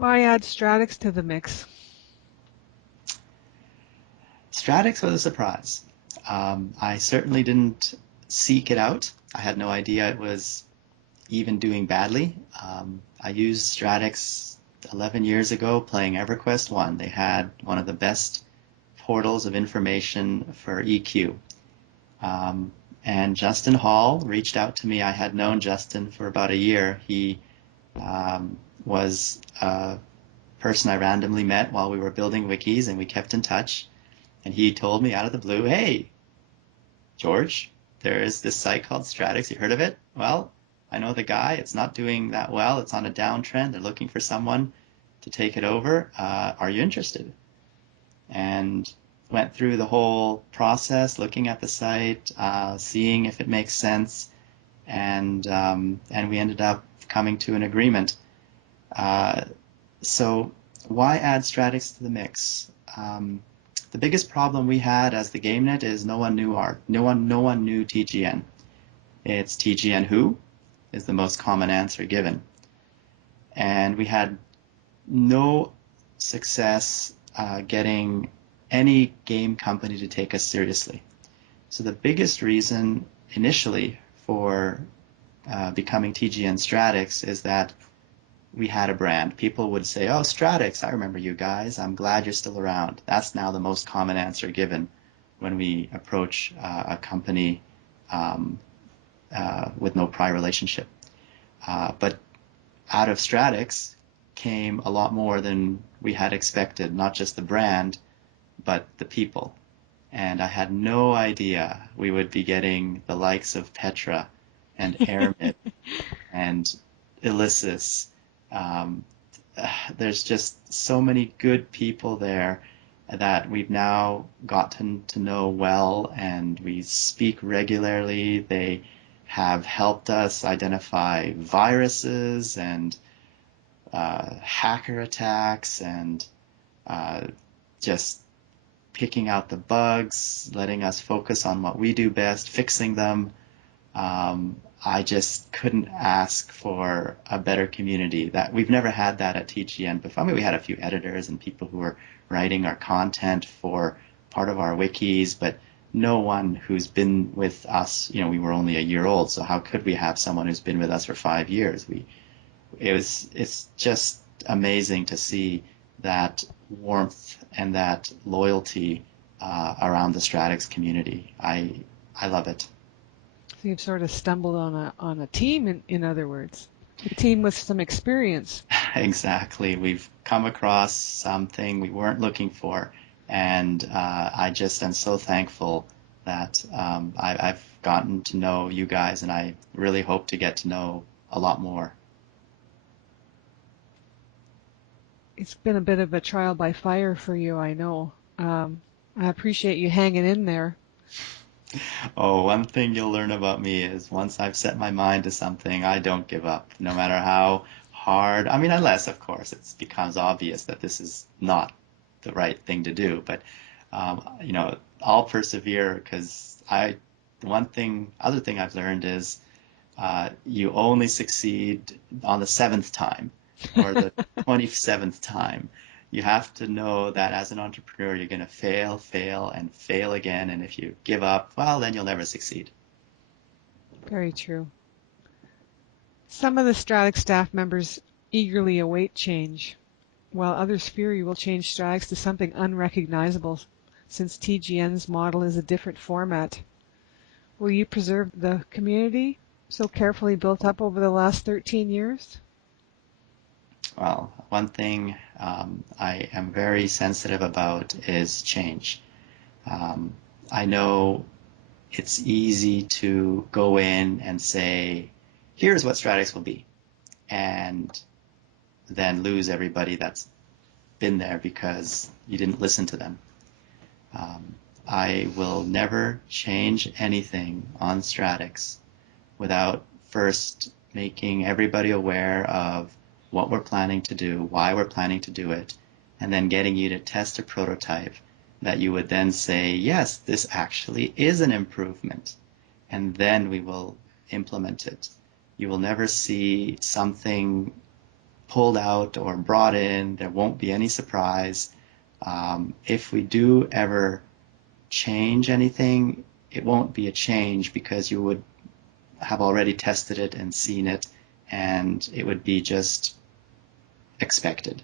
Why add Stratics to the mix? Stratics was a surprise. I certainly didn't seek it out. I had no idea it was even doing badly. I used Stratics 11 years ago playing EverQuest 1. They had one of the best portals of information for EQ. Um, and Justin Hall reached out to me. I had known Justin for about a year. He was a person I randomly met while we were building wikis, and we kept in touch. And he told me out of the blue, "Hey, George, there is this site called Stratics. You heard of it? Well, I know the guy. It's not doing that well. It's on a downtrend. They're looking for someone to take it over. Are you interested?" And went through the whole process, looking at the site, seeing if it makes sense, and we ended up coming to an agreement. Uh, so why add Stratics to the mix? The biggest problem we had as the GameNet is no one knew TGN. It's TGN who is the most common answer given, and we had no success getting any game company to take us seriously. So the biggest reason initially for becoming TGN Stratics is that we had a brand. People would say, "Oh, Stratics, I remember you guys. I'm glad you're still around." That's now the most common answer given when we approach a company um, with no prior relationship. But out of Stratics came a lot more than we had expected, not just the brand, but the people. And I had no idea we would be getting the likes of Petra and Airmid and Ilyssus. Um, there's just so many good people there that we've now gotten to know well, and we speak regularly. They have helped us identify viruses and hacker attacks and uh, just picking out the bugs, letting us focus on what we do best, fixing them. I just couldn't ask for a better community. That we've never had that at TGN before. I mean, we had a few editors and people who were writing our content for part of our wikis, but no one who's been with us. We were only a year old, so how could we have someone who's been with us for 5 years? It's just amazing to see that warmth and that loyalty around the Stratix community. I love it. So you've sort of stumbled on a team, in other words, a team with some experience. Exactly. We've come across something we weren't looking for, and I just am so thankful that I've gotten to know you guys, and I really hope to get to know a lot more. It's been a bit of a trial by fire for you, I know. I appreciate you hanging in there. Oh, one thing you'll learn about me is once I've set my mind to something, I don't give up, no matter how hard. I mean, unless, of course, it becomes obvious that this is not the right thing to do. But, I'll persevere because other thing I've learned is you only succeed on the seventh time or the 27th time. You have to know that as an entrepreneur, you're going to fail, fail, and fail again. And if you give up, well, then you'll never succeed. Very true. Some of the Stratix staff members eagerly await change, while others fear you will change Stratix to something unrecognizable, since TGN's model is a different format. Will you preserve the community so carefully built up over the last 13 years? Well, one thing I am very sensitive about is change. Um, I know it's easy to go in and say, here's what Stratix will be, and then lose everybody that's been there because you didn't listen to them. Um, I will never change anything on Stratix without first making everybody aware of what we're planning to do, why we're planning to do it, and then getting you to test a prototype that you would then say, yes, this actually is an improvement, and then we will implement it. You will never see something pulled out or brought in. There won't be any surprise. If we do ever change anything, it won't be a change because you would have already tested it and seen it, and it would be just expected.